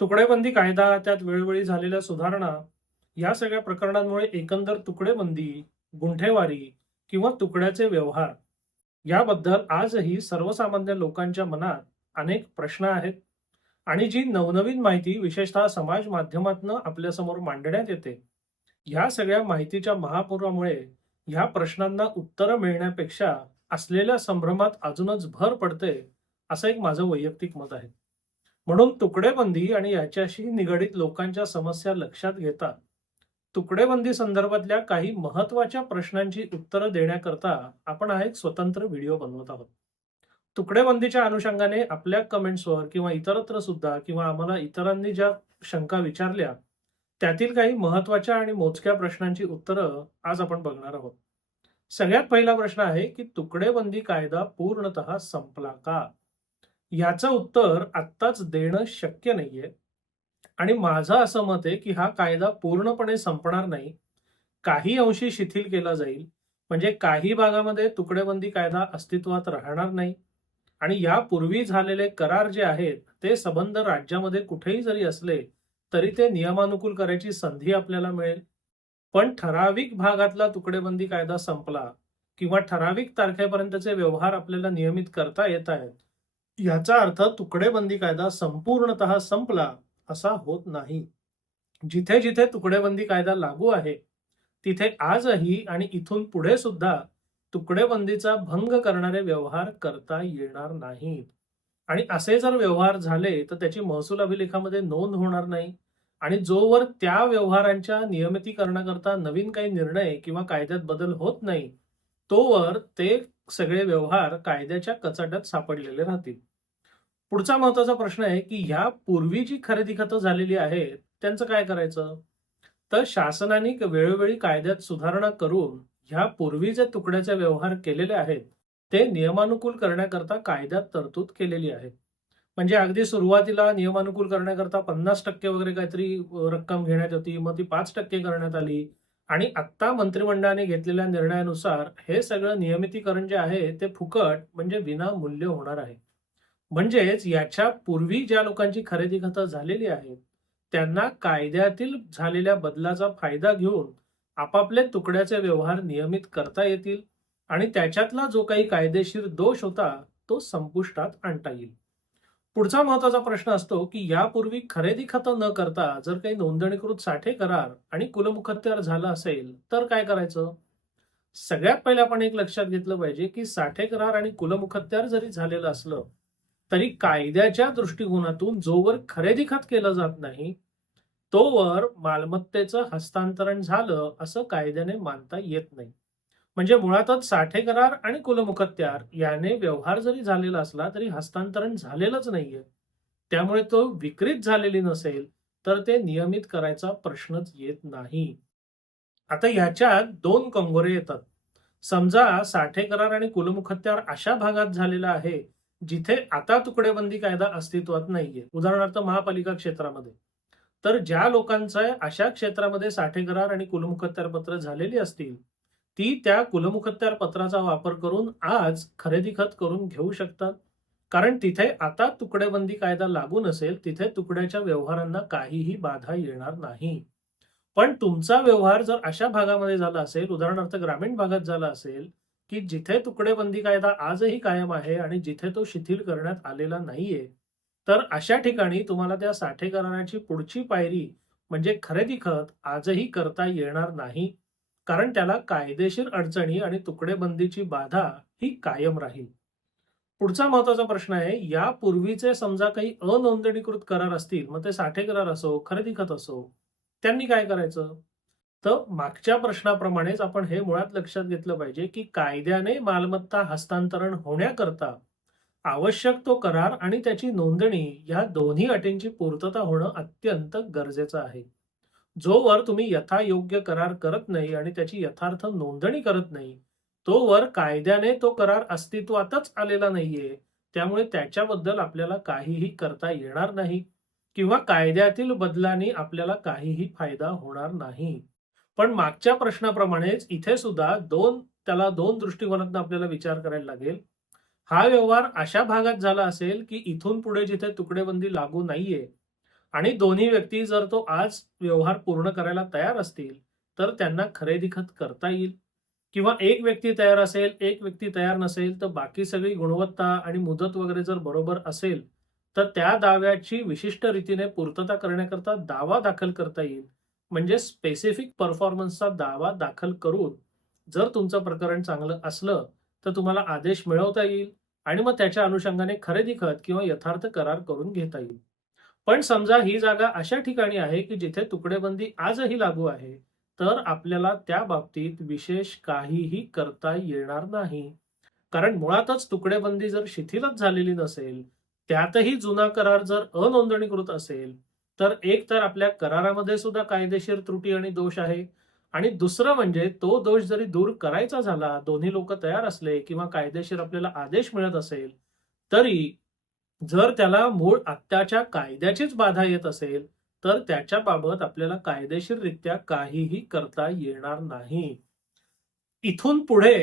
तुकडेबंदी कायदा त्यात वेळोवेळी झालेल्या सुधारणा या सगळ्या प्रकरणांमुळे एकंदर तुकडेबंदी गुंठेवारी किंवा तुकड्याचे व्यवहार याबद्दल आजही सर्वसामान्य लोकांच्या मनात अनेक प्रश्न आहेत आणि जी नवनवीन माहिती विशेषतः समाज माध्यमातनं आपल्यासमोर मांडण्यात येते या सगळ्या माहितीच्या महापुरामुळे ह्या प्रश्नांना उत्तरं मिळण्यापेक्षा असलेल्या संभ्रमात अजूनच भर पडते असं एक माझं वैयक्तिक मत आहे. म्हणून तुकडेबंदी आणि याच्याशी निगडीत लोकांच्या समस्या लक्षात घेता तुकडेबंदी संदर्भातल्या काही महत्त्वाच्या प्रश्नांची उत्तरं देण्याकरता आपण हा एक स्वतंत्र व्हिडिओ बनवत आहोत. तुकडेबंदीच्या अनुषंगाने आपल्या कमेंट्सवर किंवा इतरत्र सुद्धा किंवा आम्हाला इतरांनी ज्या शंका विचारल्या त्यातील काही महत्त्वाच्या आणि मोजक्या प्रश्नांची उत्तरं आज आपण बघणार आहोत. सगळ्यात पहिला प्रश्न आहे की तुकडेबंदी कायदा पूर्णतः संपला का? ह्याचं उत्तर आत्ताच देणं शक्य नाहीये. आणि माझं असं मत आहे की हा कायदा पूर्णपणे संपणार नाही. काही अंशी शिथिल केला जाईल. म्हणजे काही भागामध्ये तुकडेबंदी कायदा अस्तित्वात राहणार नाही. आणि यापूर्वी झालेले करार जे आहेत ते संबंध राज्यामध्ये कुठेही जरी असले तरी ते नियमानुकूल करायची संधी आपल्याला मिळेल. पण ठराविक भागातला तुकडेबंदी कायदा संपला किंवा ठराविक तारखेपर्यंतचे व्यवहार आपल्याला नियमित करता येत आहेत याचा अर्थ तुकडेबंदी कायदा संपूर्णतः संपला असा होत नाही. जिथे जिथे तुकडेबंदी कायदा लागू आहे तिथे आजही आणि इथून पुढे सुद्धा तुकडेबंदीचा भंग करणारे व्यवहार करता येणार नाहीत. आणि असे जर व्यवहार झाले तर त्याची महसूल अभिलेखामध्ये नोंद होणार नाही. आणि जोवर त्या व्यवहारांच्या नियमितीकरणाकरता नवीन काही निर्णय किंवा कायद्यात बदल होत नाही तोवर ते सगळे व्यवहार कायद्याच्या कचाट्यात सापडलेले राहतील. पुढचा महत्त्वाचा प्रश्न आहे की ह्या पूर्वी जी खरेदी खतं झालेली आहेत त्यांचं काय करायचं? तर शासनाने वेळोवेळी कायद्यात सुधारणा करून ह्या पूर्वी जे तुकड्याचे व्यवहार केलेले आहेत ते नियमानुकूल करण्याकरता कायद्यात तरतूद केलेली आहे. म्हणजे अगदी सुरुवातीला नियमानुकूल करण्याकरता पन्नास टक्के वगैरे काहीतरी रक्कम घेण्यात होती मग ती पाच टक्के करण्यात आली. आणि आत्ता मंत्रिमंडळाने घेतलेल्या निर्णयानुसार हे सगळं नियमितीकरण जे आहे ते फुकट म्हणजे विनामूल्य होणार आहे. म्हणजेच याच्या पूर्वी ज्या लोकांची खरेदी खतं झालेली आहेत त्यांना कायद्यातील झालेल्या बदलाचा फायदा घेऊन आपापले तुकड्याचे व्यवहार नियमित करता येतील आणि त्याच्यातला जो काही कायदेशीर दोष होता तो संपुष्टात आणता येईल. पुढचा महत्त्वाचा प्रश्न असतो की यापूर्वी खरेदी खतं न करता जर काही नोंदणीकृत साठे करार आणि कुलमुखत्यार झाला असेल तर काय करायचं? सगळ्यात पहिले आपण एक लक्षात घेतलं पाहिजे की साठे करार आणि कुलमुखत्यार जरी झालेलं असलं तरी कायद्याच्या दृष्टिकोनातून जोवर खरेदी खत केलं जात नाही तोवर मालमत्तेचं हस्तांतरण झालं असं कायद्याने मानता येत नाही. म्हणजे मुळातच साठे करार आणि कुलमुखत्यार याने व्यवहार जरी झालेला असला तरी हस्तांतरण झालेलंच नाहीये. त्यामुळे तो विक्रीत झालेली नसेल तर ते नियमित करायचा प्रश्नच येत नाही. आता ह्याच्यात दोन कंगोरे येतात. समजा साठे करार आणि कुलमुखत्यार अशा भागात झालेला आहे जिथे आता तुकडेबंदी कायदा अस्तित्वात नाहीये. उदाहरणार्थ महापालिका क्षेत्रामध्ये. तर ज्या लोकांचा अशा क्षेत्रामध्ये साठे करार आणि कुलमुखत्यार पत्र झालेली असतील ती त्या कुलमुखत्यार पत्राचा वापर करून आज खरेदी खत करून घेऊ शकतात. कारण तिथे आता तुकडेबंदी कायदा लागू नसेल तिथे तुकड्याच्या व्यवहारांना काहीही बाधा येणार नाही. पण तुमचा व्यवहार जर अशा भागामध्ये झाला असेल उदाहरणार्थ ग्रामीण भागात झाला असेल की जिथे तुकडेबंदी कायदा आजही कायम आहे आणि जिथे तो शिथिल करण्यात आलेला नाहीये तर अशा ठिकाणी तुम्हाला त्या साठे कराराची पुढची पायरी म्हणजे खरेदी खत आजही करता येणार नाही. कारण त्याला कायदेशीर अडचणी आणि तुकडेबंदीची बाधा ही कायम राहील. पुढचा महत्त्वाचा प्रश्न आहे यापूर्वीचे समजा काही अनोंदणीकृत करार असतील मग ते साठे करार असो खरेदी खत असो त्यांनी काय करायचं? तर मागच्या प्रश्नाप्रमाणेच आपण हे मुळात लक्षात घेतलं पाहिजे की कायद्याने मालमत्ता हस्तांतरण होण्याकरता आवश्यक तो करार आणि त्याची नोंदणी या दोन्ही अटींची पूर्तता होणं अत्यंत गरजेचं आहे. जोवर तुम्ही यथायोग्य करार करत नाही आणि त्याची यथार्थ नोंदणी करत नाही तोवर कायद्याने तो करार अस्तित्वातच आलेला नाहीये. त्यामुळे त्याच्याबद्दल आपल्याला काहीही करता येणार नाही किंवा कायद्यातील बदलांनी आपल्याला काहीही फायदा होणार नाही. पण मागच्या प्रश्नाप्रमाणेच इथे सुद्धा दोन त्याला दोन दृष्टिकोनातून आपल्याला विचार करायला लागेल. हा व्यवहार अशा भागात झाला असेल की इथून पुढे जिथे तुकडेबंदी लागू नाहीये आणि दोन्ही व्यक्ती जर तो आज व्यवहार पूर्ण करायला तयार असतील तर त्यांना खरेदी खत करता येईल. किंवा एक व्यक्ती तयार असेल एक व्यक्ती तयार नसेल तर बाकी सगळी गुणवत्ता आणि मुदत वगैरे जर बरोबर असेल तर त्या दाव्याची विशिष्ट रीतीने पूर्तता करण्याकरता दावा दाखल करता येईल. म्हणजे स्पेसिफिक परफॉर्मन्सचा दावा दाखल करून जर तुमचं प्रकरण चांगलं असलं तर तुम्हाला आदेश मिळवता येईल आणि मग त्याच्या अनुषंगाने खरेदी खत किंवा यथार्थ करार करून घेता येईल. पण समजा ही जागा अशा ठिकाणी आहे की जिथे तुकडेबंदी आजही लागू आहे तर आपल्याला त्या बाबतीत विशेष काहीही करता येणार नाही. कारण मुळातच तुकडेबंदी जर शिथिलच झालेली नसेल त्यातही जुना करार जर अनोंदणीकृत असेल तर एक तर आपल्या करारामध्ये सुद्धा कायदेशीर त्रुटी आणि दोष आहे. आणि दुसरं म्हणजे तो दोष जरी दूर करायचा झाला दोन्ही लोक तयार असले किंवा कायदेशीर आपल्याला आदेश मिळत असेल तरी जर त्याला मूळ आत्ताच्या कायद्याचीच बाधा येत असेल तर त्याच्या बाबत आपल्याला कायदेशीररित्या काहीही करता येणार नाही. इथून पुढे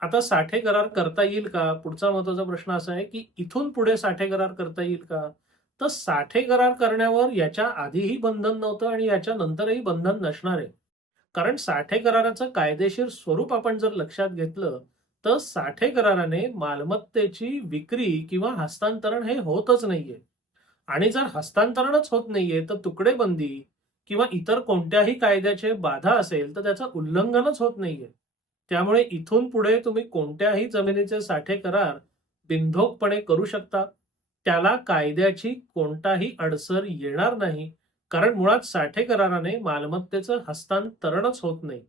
आता साठे करार करता येईल का? पुढचा महत्त्वाचा प्रश्न असा आहे की इथून पुढे साठे करार करता येईल का? तर साठे करार करण्यावर याच्या आधीही बंधन नव्हतं आणि याच्या नंतरही बंधन नसणार आहे. कारण साठे कराराचं कायदेशीर स्वरूप आपण जर लक्षात घेतलं तर साठे कराराने मालमत्तेची विक्री किंवा हस्तांतरण हे होतच नाहीये. आणि जर हस्तांतरणच होत नाहीये तर तुकडेबंदी किंवा इतर कोणत्याही कायद्याचे बाधा असेल तर त्याचं उल्लंघनच होत नाहीये. त्यामुळे इथून पुढे तुम्ही कोणत्याही जमिनीचे साठे करार बिनधोकपणे करू शकता. त्याला कायद्याची कोणताही अडसर येणार नाही कारण मुळात साठे कराराने मालमत्तेचं हस्तांतरणच होत नाही.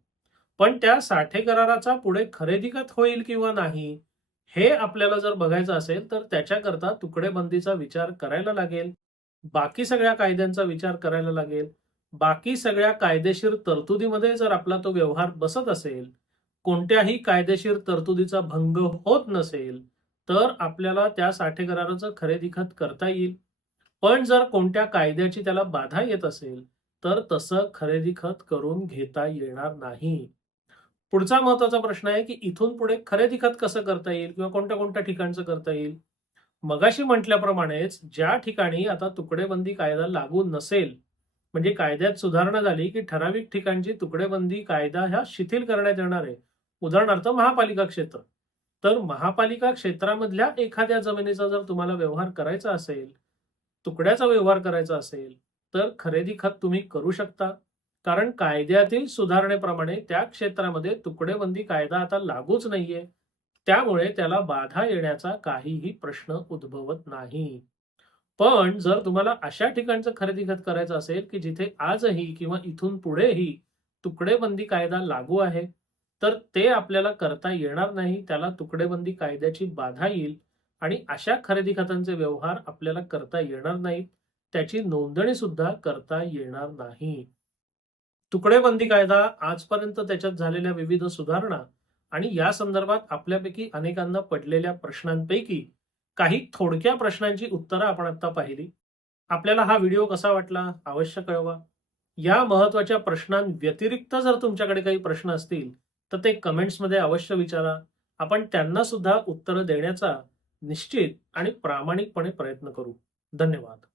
पण त्या साठे कराराचा पुढे खरेदी खत होईल किंवा नाही हे आपल्याला जर बघायचं असेल तर त्याच्याकरता तुकडेबंदीचा विचार करायला लागेल. बाकी सगळ्या कायद्यांचा विचार करायला लागेल. बाकी सगळ्या कायदेशीर तरतुदीमध्ये जर आपला तो व्यवहार बसत असेल कोणत्याही कायदेशीर तरतुदीचा भंग होत नसेल तर आपल्याला त्या साठे कराराचं खरेदी खत करता येईल. पण जर कोणत्या कायद्याची त्याला बाधा येत असेल तर तसं खरेदी खत करून घेता येणार नाही. पुढचा महत्त्वाचा प्रश्न आहे की इथून पुढे खरेदी खत कसं करता येईल किंवा कोणत्या कोणत्या ठिकाणचं करता येईल? मगाशी म्हटल्याप्रमाणेच ज्या ठिकाणी आता तुकडेबंदी कायदा लागू नसेल म्हणजे कायद्यात सुधारणा झाली की ठराविक ठिकाणची तुकडेबंदी कायदा ह्या शिथिल करण्यात येणार आहे. उदाहरणार्थ महापालिका क्षेत्र. तर महापालिका क्षेत्रामधल्या एखाद्या जमिनीचा जर तुम्हाला व्यवहार करायचा असेल तुकड्याचा व्यवहार करायचा असेल तर खरेदी खत तुम्ही करू शकता. कारण कायद्यातील सुधारणेप्रमाणे त्या क्षेत्रामध्ये तुकडेबंदी कायदा आता लागूच नाहीये. त्यामुळे त्याला बाधा येण्याचा काहीही प्रश्न उद्भवत नाही. पण जर तुम्हाला अशा ठिकाणचं खरेदी खत करायचं असेल की जिथे आजही किंवा इथून पुढेही तुकडेबंदी कायदा लागू आहे तर ते आपल्याला करता येणार नाही त्याला तुकडेबंदी कायद्याची बाधा येईल आणि अशा खरेदी खतांचे व्यवहार आपल्याला करता येणार नाहीत त्याची नोंदणी सुद्धा करता येणार नाही. तुकडेबंदी कायदा आजपर्यंत त्याच्यात झालेल्या विविध सुधारणा आणि या संदर्भात आपल्यापैकी अनेकांना पडलेल्या प्रश्नांपैकी काही थोडक्या प्रश्नांची उत्तरं आपण आता पाहिली. आपल्याला हा व्हिडिओ कसा वाटला? अवश्य कळवा. या महत्त्वाच्या प्रश्नांव्यतिरिक्त जर तुमच्याकडे काही प्रश्न असतील तर ते कमेंट्समध्ये अवश्य विचारा. आपण त्यांना सुद्धा उत्तरं देण्याचा निश्चित आणि प्रामाणिकपणे प्रयत्न करू. धन्यवाद.